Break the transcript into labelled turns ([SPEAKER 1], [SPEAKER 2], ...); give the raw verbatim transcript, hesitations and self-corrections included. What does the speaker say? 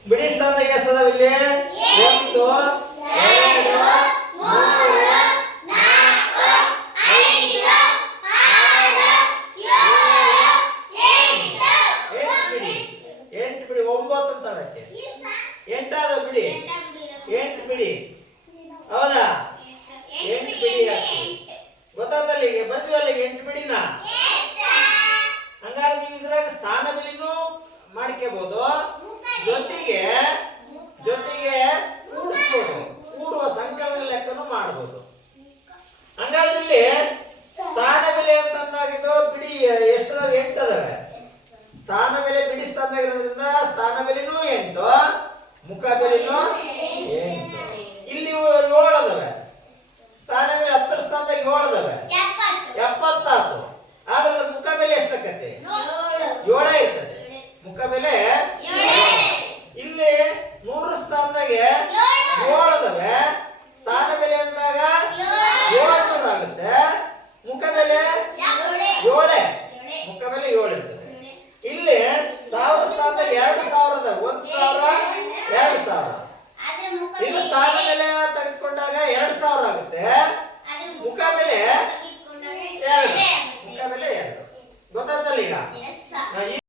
[SPEAKER 1] ಬಿಡಿ ಸ್ಥಾನದಾಗ ಎಷ್ಟು ಅದಾವ ಇಲ್ಲಿ? ಒಂದು, ಎರಡು, ಮೂರು, ನಾಲ್ಕು, ಐದು, ಆರು, ಏಳು, ಎಂಟು ಬಿಡಿ. ಎಂಟು ಬಿಡಿ. ಒಂಬತ್ತು ಅಂತ ಹೇಳಕ್ಕೆ ಎಂಟಾದ ಬಿಡಿ. ಎಂಟು ಬಿಡಿ. ಹೌದಾ? ಎಂಟು ಬಿಡಿ ಹಾಕಿ. ಗೊತ್ತಾಗ್ತಲ್ಲ ಈಗ ಬರ್ತೀವಲ್ಲ ಈಗ ಎಂಟು ಬಿಡಿನ. ಹಂಗಾದ್ರೆ ನೀವು ಇದ್ರಾಗ ಸ್ಥಾನ ಬೆಲೆನೂ ಮಾಡ್ಕೋಬಹುದು, ಜೊತೆಗೆ ಜೊತೆಗೆ ಕೂಡಿಸ್ಬೋದು, ಕೂಡುವ ಸಂಕಲನ ಲೆಕ್ಕನು ಮಾಡಬಹುದು. ಹಂಗಾದ್ರೆ ಇಲ್ಲಿ ಸ್ಥಾನ ಬೆಲೆ ಅಂತಂದಾಗಿದ್ದು ಬಿಡಿ ಎಷ್ಟದಾವೆ? ಎಂಟು ಅದಾವೆ. ಸ್ಥಾನ ಬೆಲೆ ಬಿಡಿ ಸ್ಥಾನದಾಗಿರೋದ್ರಿಂದ ಸ್ಥಾನ ಬೆಲೆನೂ ಎಂಟು, ಮುಖ ಬೆಲೆನೂ ಎಂಟು. ಇಲ್ಲಿ ಏಳು ಅದಾವೆ. ಸ್ಥಾನ ಬೆಲೆ ಹತ್ತರ ಸ್ಥಾನದಾಗ ಏಳು ಅದಾವೆ, ಎಪ್ಪತ್ತಾತು. ಆದ್ರೆ ಮುಖ ಬೆಲೆ ಎಷ್ಟಾಕತ್ತೆ? ಏಳೇ ಇರ್ತದೆ ಮುಖ ಬೆಲೆ. ಇಲ್ಲಿ ನೂರು ಸ್ಥಾನದಾಗೆ ಏಳು ಅದಾವೆ. ಸ್ಥಾನ ಬೆಲೆ ಅಂದಾಗ ಏಳ್ನೂರು ಆಗುತ್ತೆ. ಮುಖ ಬೆಲೆ ಏಳೇ, ಮುಖ ಬೆಲೆ ಏಳು ಇರ್ತದೆ. ಇಲ್ಲಿ ಸಾವಿರ ಸ್ಥಾನದಲ್ಲಿ ಎರಡು ಸಾವಿರ ಅದಾವೆ. ಒಂದ್ ಸಾವಿರ, ಎರಡು ಸಾವಿರ. ಇದು ಸ್ಥಾನ ಬೆಲೆ ತೆಗೆದುಕೊಂಡಾಗ ಎರಡು ಸಾವಿರ ಆಗುತ್ತೆ. ಮುಖ ಬೆಲೆ ಎರಡು, ಮುಖ ಬೆಲೆ ಎರಡು. ಗೊತ್ತಾಗ್ತಲ್ಲ ಈಗ?